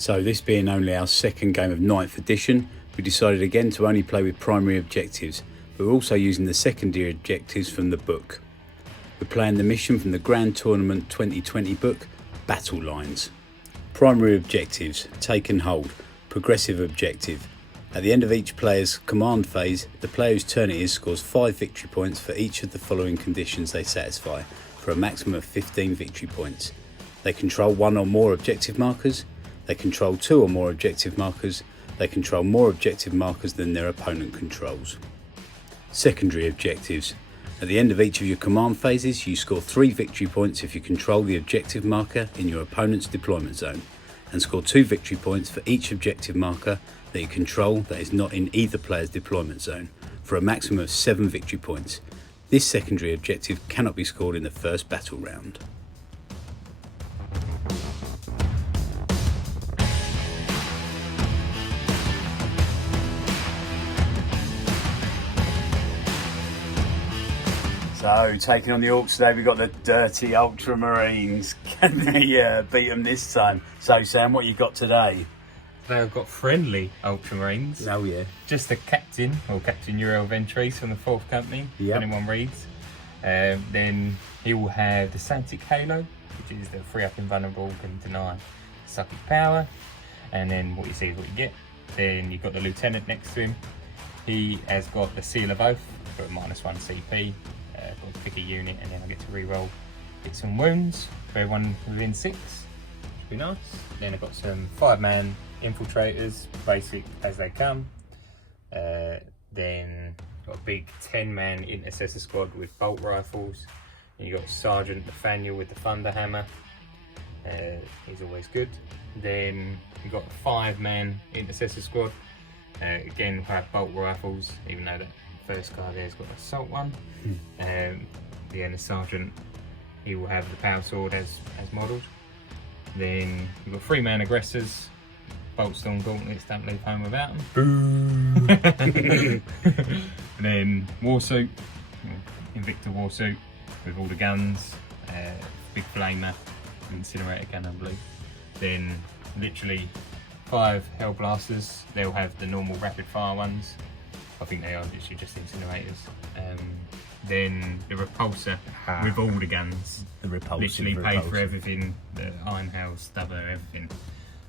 So this being only our second game of 9th edition, we decided again to only play with primary objectives, but we're also using the secondary objectives from the book. We're playing the mission from the Grand Tournament 2020 book, Battle Lines. Primary objectives: take and hold. Progressive objective: at the end of each player's command phase, the player whose turn it is scores 5 victory points for each of the following conditions they satisfy, for a maximum of 15 victory points. They control 1 or more objective markers. They control 2 or more objective markers. They control more objective markers than their opponent controls. Secondary objectives: at the end of each of your command phases, you score 3 victory points if you control the objective marker in your opponent's deployment zone, and score 2 victory points for each objective marker that you control that is not in either player's deployment zone, for a maximum of 7 victory points. This secondary objective cannot be scored in the first battle round. So, taking on the Orcs today, we've got the dirty Ultramarines. Can they beat them this time? So, Sam, what you got today? Today I've got friendly Ultramarines. Oh, yeah. Just a captain, or Captain Uriel Ventris from the 4th Company, if anyone reads. Then he will have the Santic Halo, which is the free up invulnerable, can deny psychic power. And then what you see is what you get. Then you've got the Lieutenant next to him. He has got the Seal of Oath for a -1 CP. Got to pick a unit and then I get to re-roll hits and wounds for everyone within 6. Should be nice. Then I've got some 5-man infiltrators, basic as they come. Then got a big 10-man intercessor squad with bolt rifles. And you got Sergeant Nathaniel with the Thunder Hammer. He's always good. Then you've got a 5-man intercessor squad. Again, we have bolt rifles, even though that first guy there's got an assault one. The sergeant, he will have the power sword as modelled. Then we've got 3-man aggressors, bolt storm gauntlets, don't leave home without them. And then warsuit, Invicta warsuit with all the guns, big flamer, incinerator gun I believe. Then literally 5 hellblasters, they'll have the normal rapid fire ones. I think they are literally just incinerators. Then the repulsor with all the guns. The repulsor. Literally paid for everything, the iron hail, stubber, everything.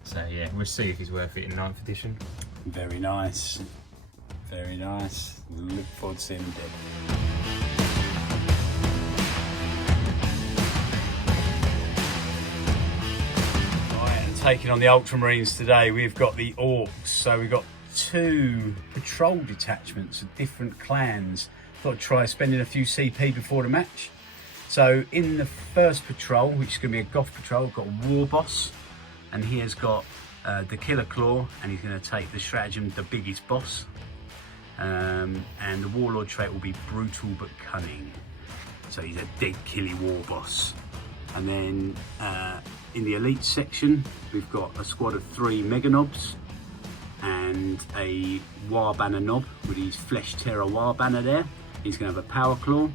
So yeah, we'll see if he's worth it in 9th edition. Very nice. Very nice. Look forward to seeing him dead. Taking on the Ultramarines today, we've got the Orcs. So we've got 2 patrol detachments of different clans. Thought I'd try spending a few CP before the match. So in the first patrol, which is going to be a Goth patrol, we've got a War Boss, and he has got the Killer Claw, and he's going to take the stratagem, the biggest boss. And the Warlord trait will be Brutal but Cunning. So he's a dead killy War Boss. And then in the elite section, we've got a squad of 3 Mega Knobs and a War Banner Knob with his Flesh Terror War Banner there. He's going to have a Power Claw.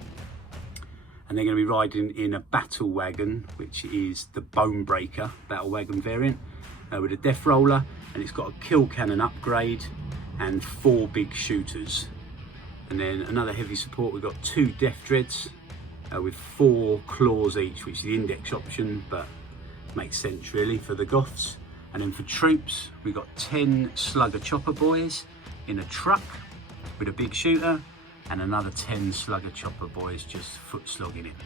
And they're going to be riding in a Battle Wagon, which is the Bone Breaker Battle Wagon variant, with a Death Roller. And it's got a Kill Cannon upgrade and 4 big shooters. And then another heavy support, we've got 2 Death Dreads with 4 claws each, which is the index option, but makes sense really for the Goths. And then for troops, we've got 10 Slugger Chopper Boys in a truck with a big shooter, and another 10 Slugger Chopper Boys just foot slogging it.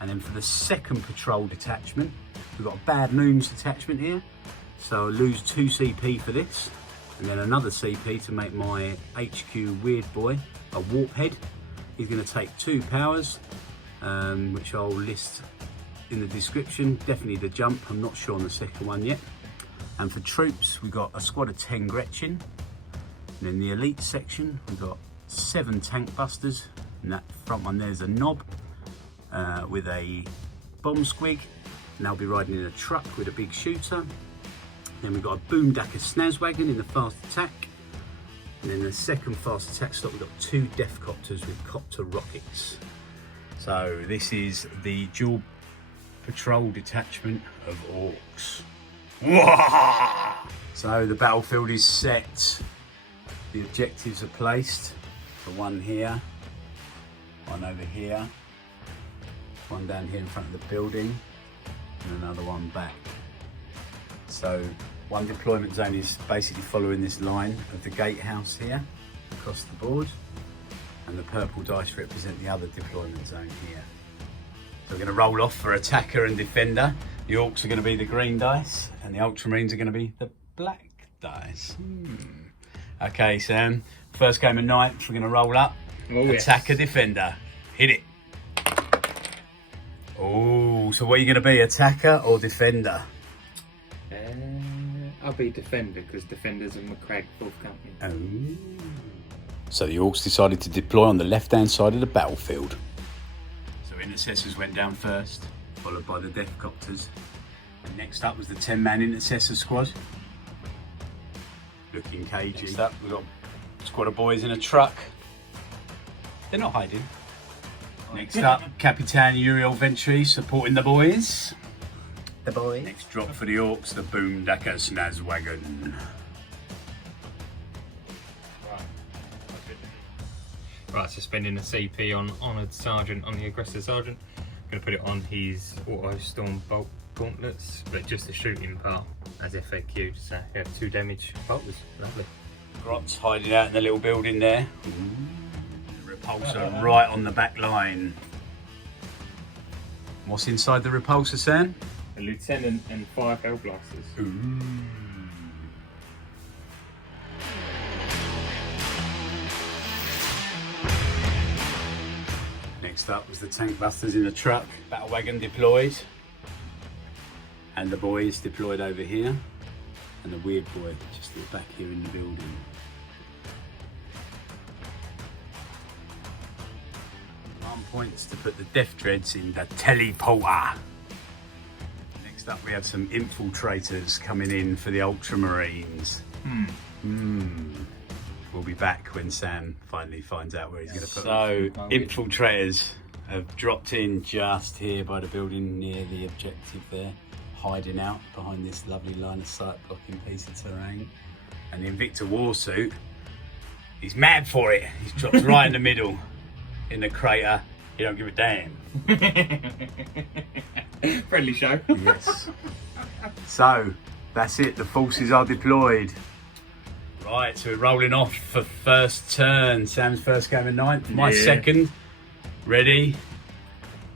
And then for the second patrol detachment, we've got a Bad Moons detachment here. So I'll lose 2 CP for this, and then another CP to make my HQ Weird Boy a Warp Head. He's going to take 2 powers, which I'll list in the description. Definitely the jump, I'm not sure on the second one yet. And for troops, we've got a squad of 10 Gretchen. And in the elite section, we've got 7 Tank Busters. And that front one there's a Knob with a Bomb Squig. And they'll be riding in a truck with a big shooter. Then we've got a Boomdacker Snazwagon in the fast attack. And then the second fast attack slot, we've got 2 Death Copters with Copter Rockets. So this is the dual patrol detachment of Orcs. Wah! So the battlefield is set. The objectives are placed. So one here, one over here, one down here in front of the building, and another one back. So one deployment zone is basically following this line of the gatehouse here across the board, and the purple dice represent the other deployment zone here. So we're going to roll off for attacker and defender. The orcs are going to be the green dice, and the ultramarines are going to be the black dice. Okay, Sam, first game of ninth, we're going to roll up. Oh, attacker, defender, hit it. Oh, so what are you going to be, attacker or defender? I'll be defender, because defenders are McCrag 4th Company. Oh. So the orcs decided to deploy on the left-hand side of the battlefield. So intercessors went down first, followed by the death copters. And next up was the 10-man intercessor squad. Looking cagey. Next up, we've got a squad of boys in a truck. They're not hiding. Next up, Capitan Uriel Ventry supporting the boys. The boys. Next drop for the orcs, the Boomdacker Snazwagon. Right, so spending a CP on Honoured Sergeant on the Aggressor Sergeant. I'm going to put it on his Auto Storm Bolt Gauntlets, but just the shooting part as FAQ. So you have 2 damage bolters. Lovely. Grot's hiding out in the little building there. Repulsor right on the back line. What's inside the repulsor, Sam? A Lieutenant and 5 Hellblasters. Ooh. Next up was the tank busters in the truck. Battle wagon deployed. And the boys deployed over here. And the weird boy just at the back here in the building. Points to put the Death Dreads in the teleporter. Next up we have some infiltrators coming in for the Ultramarines. We'll be back when Sam finally finds out where he's going to put them. So infiltrators have dropped in just here by the building near the objective there, hiding out behind this lovely line of sight blocking piece of terrain. And the Invicta Warsuit, he's mad for it. He's dropped right in the middle in the crater. You don't give a damn. Friendly show. Yes. So, that's it. The forces are deployed. Right, so we're rolling off for first turn. Sam's first game of ninth. My second. Ready.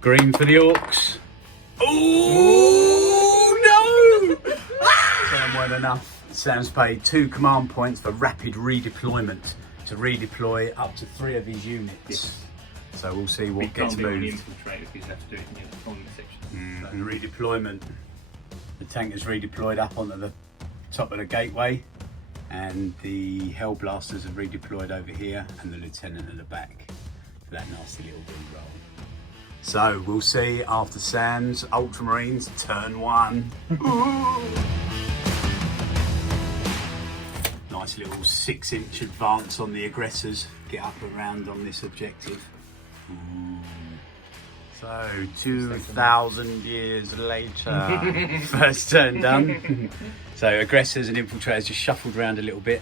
Green for the orcs. Oh no! Sam weren't enough. Sam's paid 2 command points for rapid redeployment to redeploy up to 3 of his units. Yes. So we'll see what gets moved. Infiltrators, because you have to do it in the deployment section. And redeployment. The tank is redeployed up onto the top of the gateway, and the Hellblasters are redeployed over here, and the lieutenant at the back for that nasty little re-roll. So we'll see after Sam's Ultramarines turn 1. Nice little 6-inch advance on the aggressors. Get up around on this objective. So 2,000 years later, first turn done. So aggressors and infiltrators just shuffled around a little bit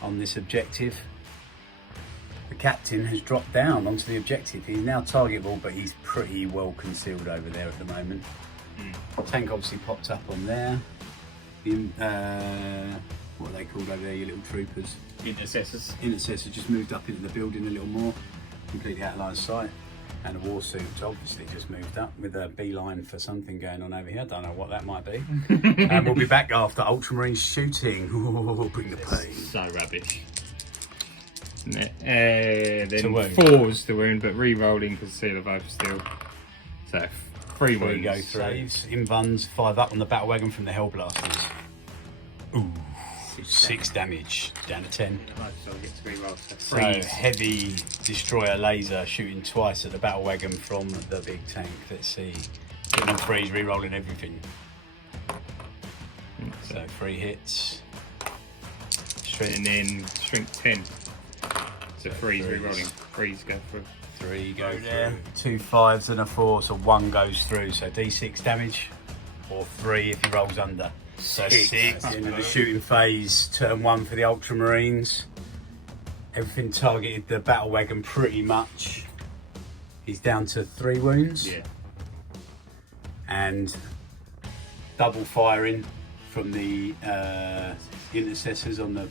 on this objective. The captain has dropped down onto the objective. He's now targetable, but he's pretty well concealed over there at the moment. Tank obviously popped up on there. What are they called over there, your little troopers? Intercessors. Intercessor just moved up into the building a little more, completely out of line of sight. And a Warsuit obviously just moved up with a beeline for something going on over here. I don't know what that might be. And we'll be back after Ultramarine shooting. Ooh, bring the pain. So rubbish. Then To wound. 4's the wound, but re-rolling because Seal of Oath still. So 3 Before we wounds. go through. Saves, invuns, 5 up on the battle wagon from the Hellblasters. Ooh, 6 damage, down to 10. Right, so I get to re-roll. So heavy destroyer laser shooting twice at the battle wagon from the big tank. Let's see. Getting 3s, re-rolling everything. So 3 hits. And then shrink 10. So 3's re-rolling. 3's go through. 3 go there. 2 5s and a 4, so 1 goes through. So D6 damage, or 3 if he rolls under. So 6, end of the shooting phase, turn 1 for the Ultramarines. Everything targeted the battle wagon pretty much. He's down to 3 wounds. Yeah. And double firing from the intercessors on the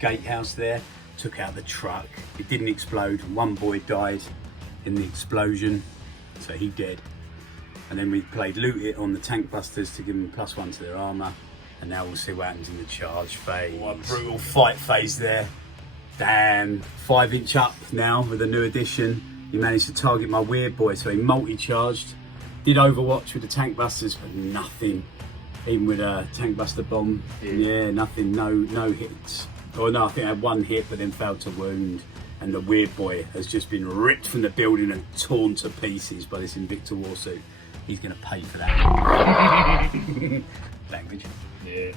gatehouse there. Took out the truck. It didn't explode. 1 boy died in the explosion, so he dead. And then we played loot it on the tank busters to give them +1 to their armour. And now we'll see what happens in the charge phase. What a brutal fight phase there. Damn, 5-inch up now with a new addition. He managed to target my weird boy, so he multi-charged. Did overwatch with the tank busters, but nothing. Even with a tank buster bomb, yeah, nothing, no hits. Oh no, I think I had 1 hit, but then failed to wound. And the weird boy has just been ripped from the building and torn to pieces by this Invicta warsuit. He's going to pay for that. Language. Yeah.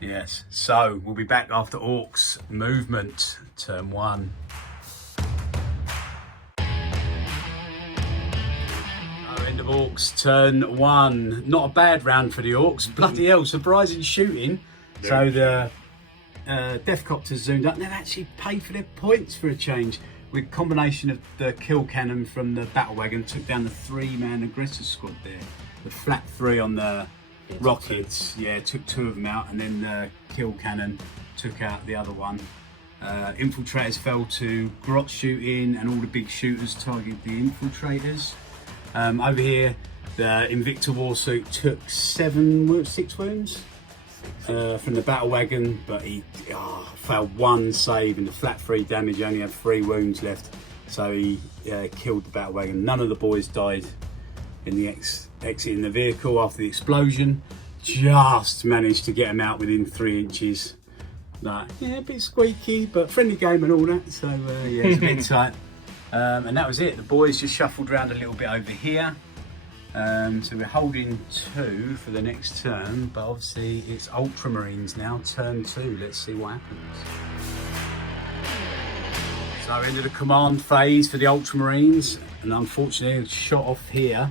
Yes. So we'll be back after Orcs movement, turn 1. End of Orcs, turn 1. Not a bad round for the Orcs. Bloody hell, surprising shooting. So the Death Copters zoomed up. They've actually paid for their points for a change. With combination of the kill cannon from the battle wagon, took down the 3-man aggressor squad there. The flat 3 on the rockets, yeah, took 2 of them out, and then the kill cannon took out the other one. Infiltrators fell to grot shooting, and all the big shooters targeted the infiltrators. Over here, the Invicta warsuit took 6 wounds from the battle wagon, but he failed 1 save, and the flat 3 damage, only had 3 wounds left, so he killed the battle wagon. None of the boys died in the exiting the vehicle after the explosion. Just managed to get him out within 3 inches. Like, yeah, a bit squeaky, but friendly game and all that, so yeah, it's a bit tight. And that was it. The boys just shuffled around a little bit over here. So we're holding 2 for the next turn, but obviously it's Ultramarines now, turn 2. Let's see what happens. So into the command phase for the Ultramarines, and unfortunately it's shot off here.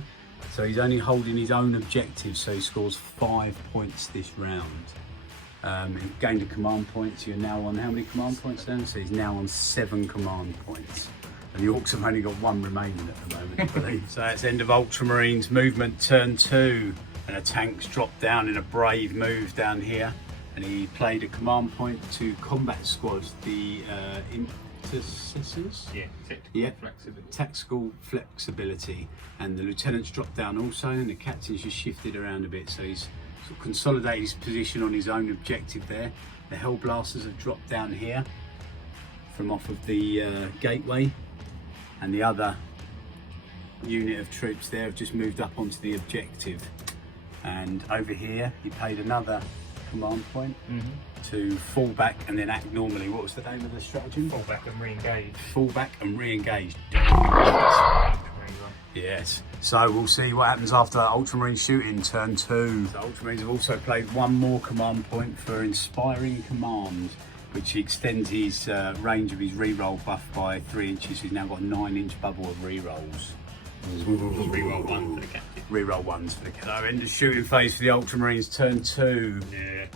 So he's only holding his own objective, so he scores 5 points this round. He gained a command point, so you're now on how many command points then? So he's now on 7 command points. And the Orcs have only got 1 remaining at the moment, I believe. So it's end of Ultramarines movement, turn 2. And a tank's dropped down in a brave move down here. And he played a command point to combat squad, the intercessors? Yeah, flexibility. Tactical flexibility. And the lieutenant's dropped down also, and the captain's just shifted around a bit. So he's sort of consolidated his position on his own objective there. The Hellblasters have dropped down here from off of the gateway. And the other unit of troops there have just moved up onto the objective. And over here, he paid another command point to fall back and then act normally. What was the name of the stratagem? Fall back and re-engage. Fall back and re-engage. Yes. So we'll see what happens after Ultramarine shooting, turn 2. The Ultramarines have also played 1 more command point for Inspiring Command, which extends his range of his reroll buff by 3 inches. He's now got a 9-inch bubble of rerolls. Reroll 1 for the captain. Reroll 1s for the captain. So end of shooting phase for the Ultramarines, turn 2. Yeah.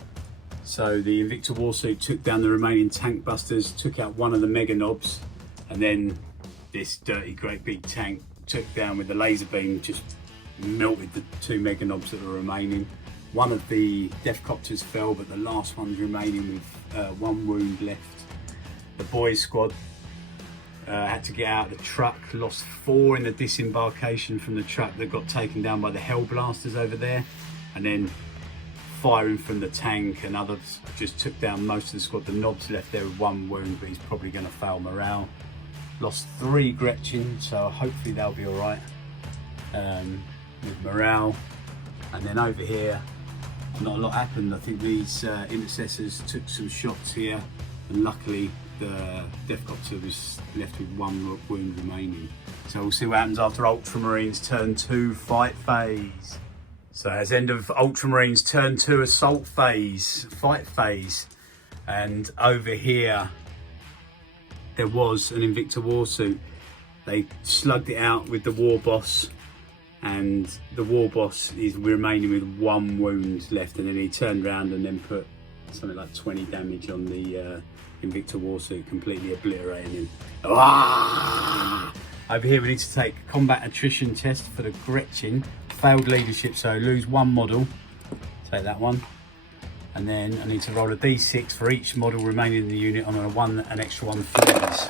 So the Invicta warsuit took down the remaining tank busters, took out 1 of the mega knobs, and then this dirty great big tank took down with the laser beam, just melted the 2 mega knobs that were remaining. 1 of the Death Copters fell, but the last one's remaining with 1 wound left. The boys squad had to get out of the truck, lost 4 in the disembarkation from the truck that got taken down by the Hellblasters over there, and then firing from the tank, and others just took down most of the squad. The knob's left there with 1 wound, but he's probably going to fail morale. Lost 3 Gretchen, so hopefully they'll be alright with morale. And then over here, not a lot happened. I think these intercessors took some shots here, and luckily the Death Copter was left with 1 wound remaining. So we'll see what happens after Ultramarines turn 2 fight phase. So as end of Ultramarines turn 2 assault phase, fight phase. And over here there was an Invicta warsuit. They slugged it out with the war boss, and the war boss is remaining with 1 wound left, and then he turned around and then put something like 20 damage on the Invicta Warsuit, completely obliterating him. Ah! Over here we need to take combat attrition test for the Gretchen. Failed leadership, so lose 1 model. Take that one. And then I need to roll a d6 for each model remaining in the unit on an extra 1 flees.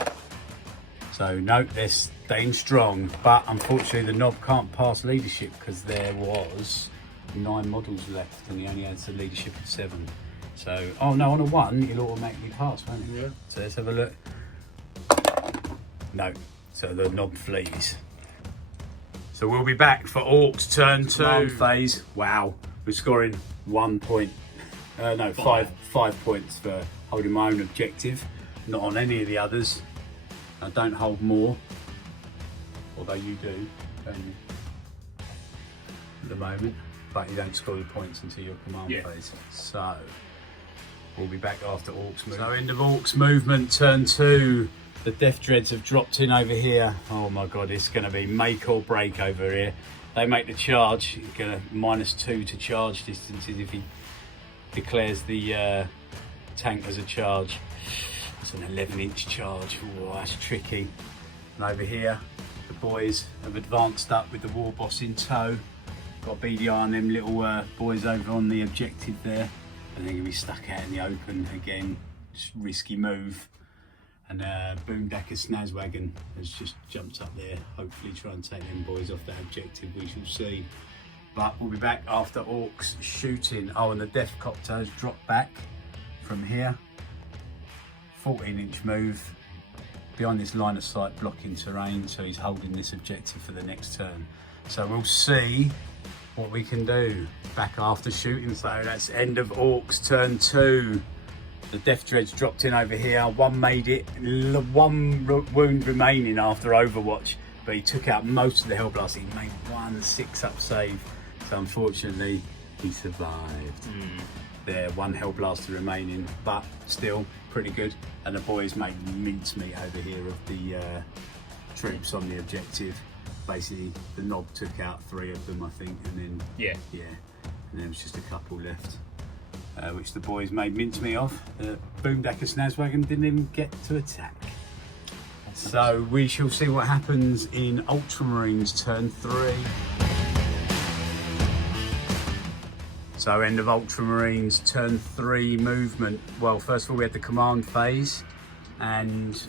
So no, they're staying strong, but unfortunately the knob can't pass leadership because there was 9 models left and he only has a leadership of 7. So, oh no, on a 1 he'll automatically pass, won't he? Yeah. So let's have a look. No, so the knob flees. So we'll be back for Orcs turn 2. Command phase. Wow, we're scoring 1 point. No, 5 points for holding my own objective, not on any of the others. I don't hold more, although you do, don't you? At the moment, but you don't score the points until your command phase. So we'll be back after Orcs movement. So end of Orcs movement, turn 2. The Death Dreads have dropped in over here. Oh my god, it's going to be make or break over here. They make the charge. You're going to -2 to charge distances if he declares the tank as a charge. It's an 11-inch charge. Oh, that's tricky. And over here, the boys have advanced up with the war boss in tow. Got BDI on them little boys over on the objective there, and they're going to be stuck out in the open again. Just risky move. And Boomdacker Snazwagon has just jumped up there. Hopefully try and take them boys off that objective. We shall see. But we'll be back after Orcs shooting. Oh, and the Death Copter has dropped back from here. 14-inch move behind this line of sight blocking terrain, so he's holding this objective for the next turn. So we'll see what we can do back after shooting. So that's end of Orcs turn 2. The Death Dreads dropped in over here. 1 made it, 1 wound remaining after Overwatch, but he took out most of the Hellblast. He made 1 6-up save, so unfortunately he survived. There, 1 Hellblaster remaining, but still pretty good. And the boys made mincemeat over here of the troops on the objective. Basically, the knob took out 3 of them, I think, and then and there was just a couple left, which the boys made mincemeat of. The Boomdacker Snazwagon didn't even get to attack. So we shall see what happens in Ultramarines turn 3. So end of Ultramarines turn 3 movement. Well, first of all we had the command phase, and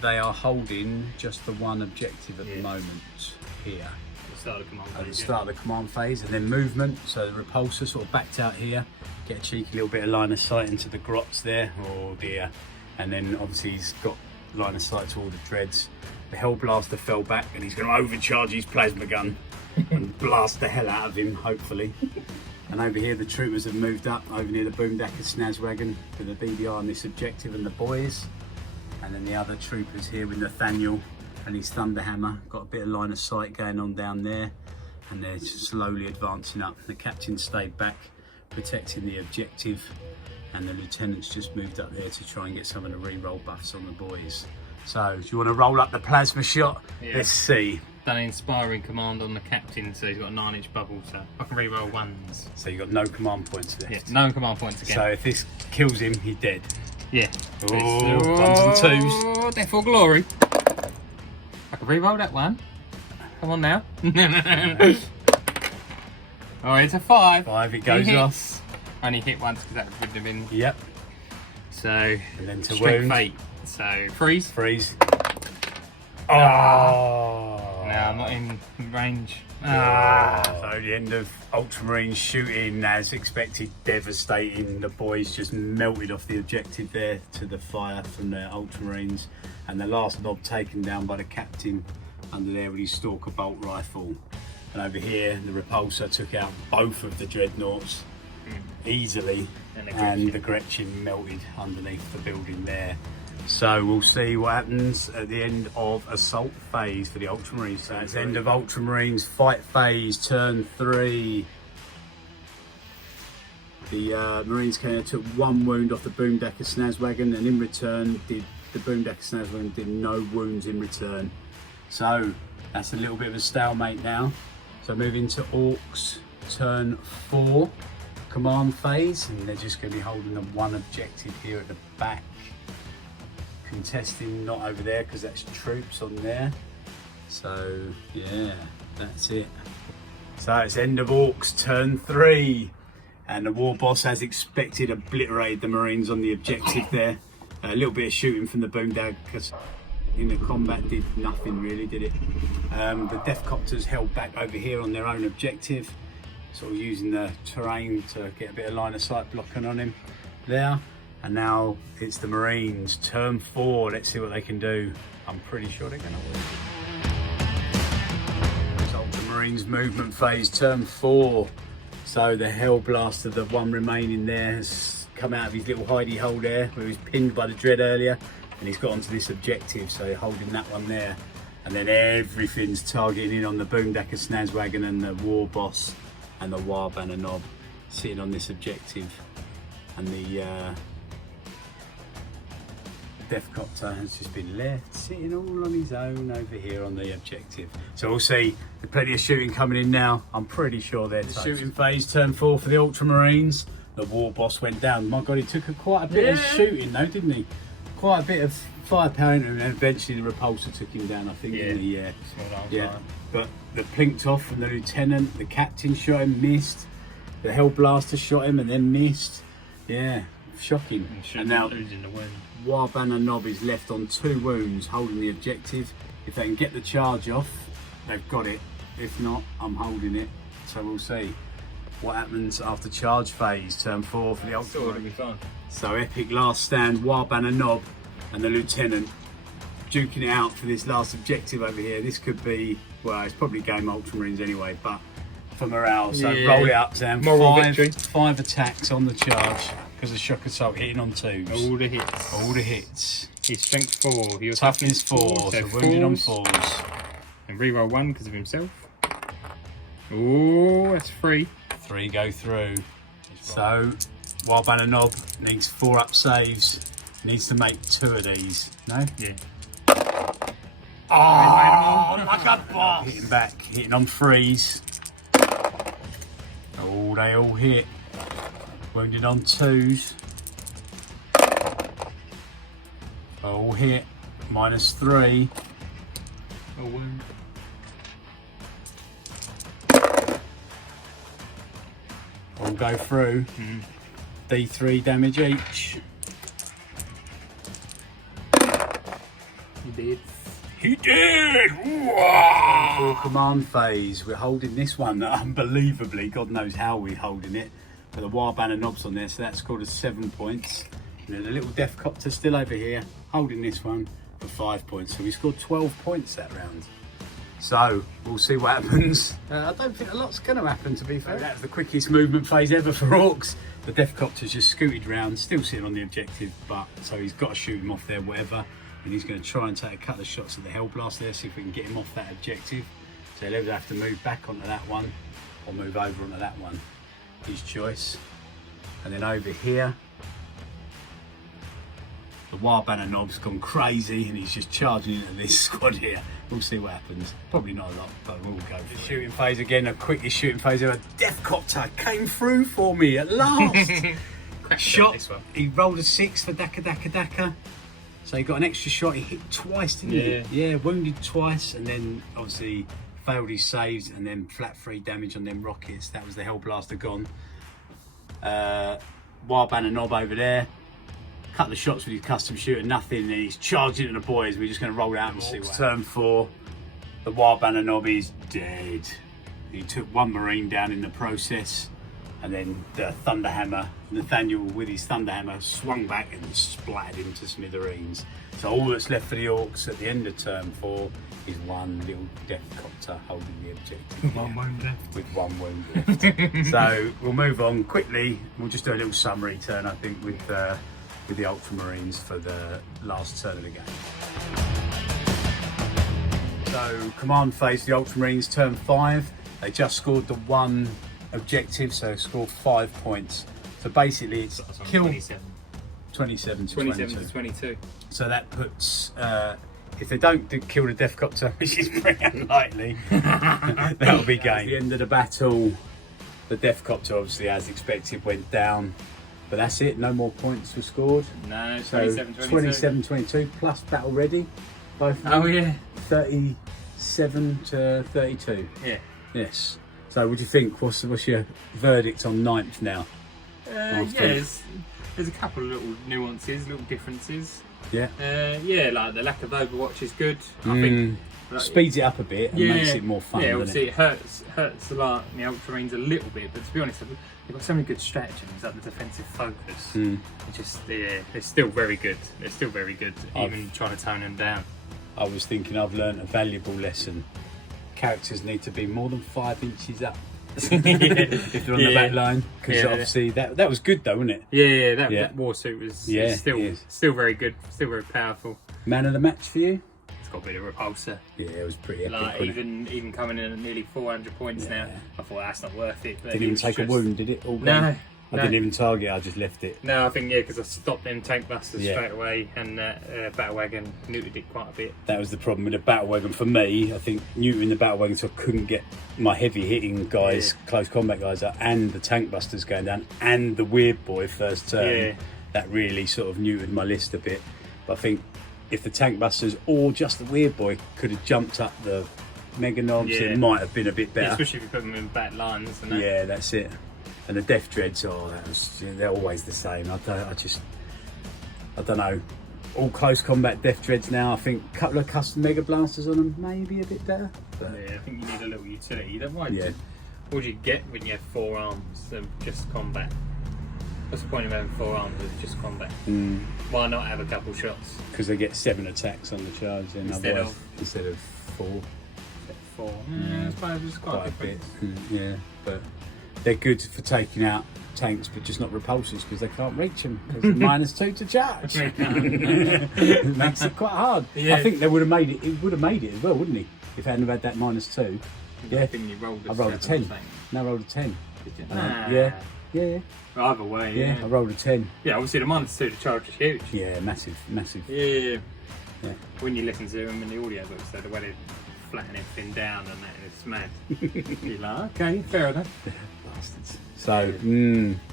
they are holding just the 1 objective at the moment here. At the start of the command phase. At the start of the command phase, and then movement. So the repulsor sort of backed out here, get a cheeky little bit of line of sight into the grots there. Oh dear. And then obviously he's got line of sight to all the dreads. The Hellblaster fell back, and he's going to overcharge his plasma gun and blast the hell out of him, hopefully. And over here the troopers have moved up over near the Boomdacker Snazwagon with the BDR on this objective and the boys. And then the other troopers here with Nathaniel and his Thunderhammer. Got a bit of line of sight going on down there, and they're slowly advancing up. The captain stayed back protecting the objective, and the lieutenant's just moved up there to try and get some of the re-roll buffs on the boys. So do you want to roll up the plasma shot? Let's see. Done an inspiring command on the captain, so he's got a 9-inch bubble, so I can re-roll 1s. So you've got no command points left. Yeah, no command points again. So if this kills him, he's dead. Yeah. Oh, 1s and 2s. Death or glory. I can re-roll that one. Come on now. Oh, it's a 5. 5, it goes off. Only hit once because that would have been. Yep. So. And then to Strength wound. 8. So freeze. Freeze. Oh. No, I'm not in range. So the end of Ultramarines shooting, as expected, devastating. The boys just melted off the objective there to the fire from the Ultramarines, and the last knob taken down by the captain under there with his Stalker bolt rifle. And over here the repulsor took out both of the dreadnoughts easily, and the Gretchen melted underneath the building there. So we'll see what happens at the end of assault phase for the Ultramarines. So it's end of Ultramarines fight phase, turn 3. The Marines came and took 1 wound off the Boomdacker Snazwagon, and in return the Boomdacker Snazwagon did no wounds in return. So that's a little bit of a stalemate now. So move into Orcs turn 4 command phase, and they're just going to be holding the one objective here at the back. Contesting not over there because that's troops on there. So yeah, that's it. So it's end of Orcs turn 3, and the war boss, as expected, obliterated the Marines on the objective there. A little bit of shooting from the boomdag because in the combat did nothing really, did it? The Death Copters held back over here on their own objective, sort of using the terrain to get a bit of line of sight blocking on him there. And now it's the Marines, turn 4. Let's see what they can do. I'm pretty sure they're going to win. It's Ultramarines movement phase, turn 4. So the Hellblaster, the one remaining there, has come out of his little hidey hole there, where he was pinned by the Dread earlier, and he's got onto this objective, so holding that one there. And then everything's targeting in on the Boomdacker Snazwagon and the War Boss and the Warbanner Knob sitting on this objective. And the Death Copter has just been left sitting all on his own over here on the objective. So we'll see. There's plenty of shooting coming in now. I'm pretty sure they're the shooting phase, turn 4 for the Ultramarines. The War Boss went down. My God, he took quite a bit of shooting though, didn't he? Quite a bit of firepower into him, and eventually the Repulsor took him down, I think. Yeah. Yeah. But the Plinktoff from the Lieutenant, the Captain shot him, missed. The Hellblaster shot him and then missed. Yeah, shocking. And now losing the wind. Warbanner Knob is left on 2 wounds, holding the objective. If they can get the charge off, they've got it. If not, I'm holding it. So we'll see what happens after charge phase, turn 4 for the Ultramarines. So epic last stand, Warbanner Knob and the Lieutenant duking it out for this last objective over here. This could be, well, it's probably game Ultramarines anyway, but for morale. So roll it up, Sam. 5 attacks on the charge because of shock assault hitting on 2s. All the hits. All the hits. His strength 4. Your Toughness 4. So wounded on 4s. And reroll 1 because of himself. Oh, that's 3. 3 go through. So Warbanner Knob needs 4 up saves. Needs to make 2 of these. No? Yeah. Oh, like a boss! Hitting back, hitting on 3s. Oh, they all hit. Wounded on 2s. All hit. -3. Oh, wound. All go through. D3 damage each. He did. He did! Wow. 4 command phase. We're holding this one unbelievably. God knows how we're holding it. But the Warbanner Knob's on there, so that scored us 7 points. And then the little Death Copter still over here, holding this one for 5 points. So we scored 12 points that round. So we'll see what happens. I don't think a lot's going to happen, to be fair. That's the quickest movement phase ever for Orcs. The Death Copter's just scooted round, still sitting on the objective, but so he's got to shoot him off there, whatever. And he's going to try and take a couple of shots at the Hellblaster there, see if we can get him off that objective. So he'll either have to move back onto that one or move over onto that one. His choice. And then over here, the Warbanner Knob's gone crazy and he's just charging into this squad here. We'll see what happens. Probably not a lot, but we'll go for the shooting phase again. The quickest shooting phase ever. Death Copter came through for me at last. Shot. He rolled a 6 for Daka. So he got an extra shot. He hit twice, didn't he? Yeah, wounded twice, and then obviously failed his saves, and then flat 3 damage on them rockets. That was the Hellblaster gone. Warbanner Knob over there. Couple of shots with his custom shooter, nothing, and he's charging at the boys. We're just going to roll out and see what happens. Turn 4. The Warbanner Knob is dead. He took 1 Marine down in the process, and then the Thunderhammer, Nathaniel with his Thunderhammer swung back and splattered him to smithereens. So all that's left for the Orcs at the end of turn 4 is 1 little Death Copter holding the objective. 1 wound left. With 1 wound left. So we'll move on quickly. We'll just do a little summary turn, I think, with the Ultramarines for the last turn of the game. So command phase, the Ultramarines, turn 5. They just scored the 1 objective, so scored 5 points. So basically it's kill 27 to 22. So that So that puts if they don't kill the Death Copter, which is pretty unlikely, that'll be game. At the end of the battle, the Death Copter obviously, as expected, went down. But that's it, no more points were scored. No, So 27-22. 27-22 plus battle ready. Both of them. Oh yeah. 37 to 32. Yeah. Yes. So what do you think? What's your verdict on 9th now? Yeah, there's a couple of little nuances, little differences. Yeah. Yeah, like the lack of Overwatch is good. I think like, speeds it up a bit and makes it more fun. Yeah, doesn't obviously it hurts a lot in the Ultramarines a little bit, but to be honest, they've got so many good stratagems, like the defensive focus. It just they're still very good. They're still very good, even trying to tone them down. I was thinking I've learned a valuable lesson. Characters need to be more than 5 inches up if they're on the back line, because obviously that was good though, wasn't it? Yeah, that warsuit was still very good, still very powerful. Man of the match for you? It's got to be the Repulsor. Yeah, it was pretty epic. Like even coming in at nearly 400 points now, I thought that's not worth it. But didn't even take a wound, did it? All no. I didn't even target, I just left it. No, I think, because I stopped them tank busters straight away, and Battle Wagon neutered it quite a bit. That was the problem with the Battle Wagon for me. I think neutering the Battle Wagon, so I couldn't get my heavy hitting guys, close combat guys up, and the tank busters going down, and the Weird Boy first turn. That really sort of neutered my list a bit. But I think if the tank busters or just the Weird Boy could have jumped up the Mega Knobs, it might have been a bit better. Especially if you put them in back lines. And that. Yeah, that's it. And the Death Dreads, they're always the same. I don't know. All close combat Death Dreads now. I think a couple of custom Mega Blasters on them, maybe a bit better. But yeah, I think you need a little utility. You don't mind. Yeah. What do you get when you have 4 arms of just combat? What's the point of having 4 arms of just combat? Why not have a couple shots? Because they get 7 attacks on the charge then instead of 4. 4. Yeah, I suppose it's quite a bit. Yeah, but they're good for taking out tanks, but just not repulsors because they can't reach them because they're -2 to charge. It makes it quite hard. Yeah. I think they would have made it. It would have made it as well, wouldn't he? If they hadn't have had that -2. Yeah. I think you rolled I rolled a 10. No, I rolled a 10. Did you? Yeah. Either way, I rolled a 10. Yeah, obviously the -2 to charge is huge. Yeah, massive. Yeah. When you listen to them in the audio books, the way they flatten everything down and that, it's mad. You're like, okay, fair enough. Bastards. So,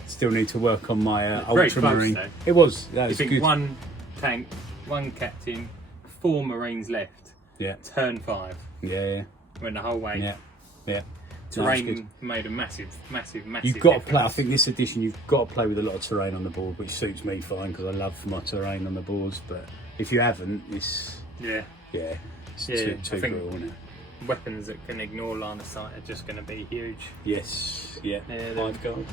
still need to work on my Ultramarine. Close, it was. That was you think good. 1 tank, 1 captain, 4 Marines left. Yeah. Turn 5. Yeah. Went the whole way. Yeah. Terrain made a massive You've got difference. to play. I think this edition you've got to play with a lot of terrain on the board, which suits me fine because I love my terrain on the boards. But if you haven't, it's too brutal, isn't it? Weapons that can ignore line of sight are just going to be huge. Yes. Yeah. Hive guard.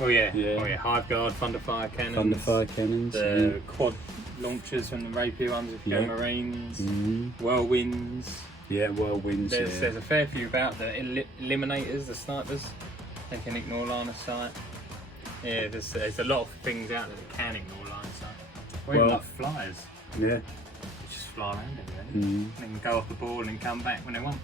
Oh yeah. Hive guard, thunder fire cannons. Thunder fire cannons. The quad launchers from the rapier ones if you go Marines. Whirlwinds. Yeah, whirlwinds. There's a fair few about the eliminators, the snipers. They can ignore line of sight. Yeah, there's a lot of things out there that can ignore line of sight. Or even like flyers. Yeah. Just fly around everywhere. And they can go off the ball and come back when they want.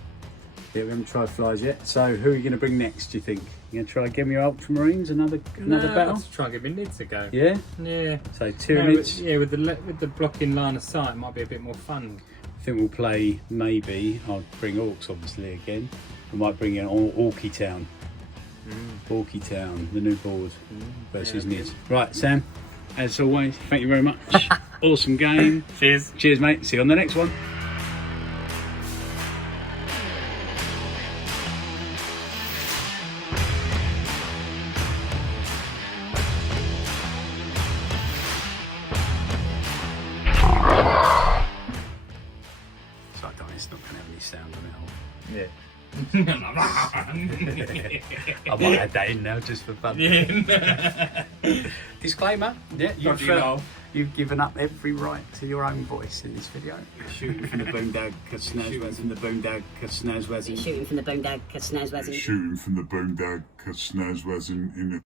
Yeah, we haven't tried flies yet. So who are you going to bring next, do you think? You going to try and give me your Ultramarines, another battle? Let's try and give me Nids a go. Yeah? Yeah. So Tyranids. With the blocking line of sight, it might be a bit more fun. I think we'll play, maybe, I'll bring Orcs obviously again. We might bring in Orky Town. Orky Town, the new board versus Nids. Right, Sam, as always, thank you very much. Awesome game. Cheers. Cheers, mate. See you on the next one. It's not going to have any sound on it. Yeah. I might add that in now just for fun. Disclaimer, you've given up every right to your own voice in this video. Shooting from the boondag, snazwazing from the boondag, snazwazing. Shooting from the boondag, snazwazing. Shooting from the boondag, snazwazing in the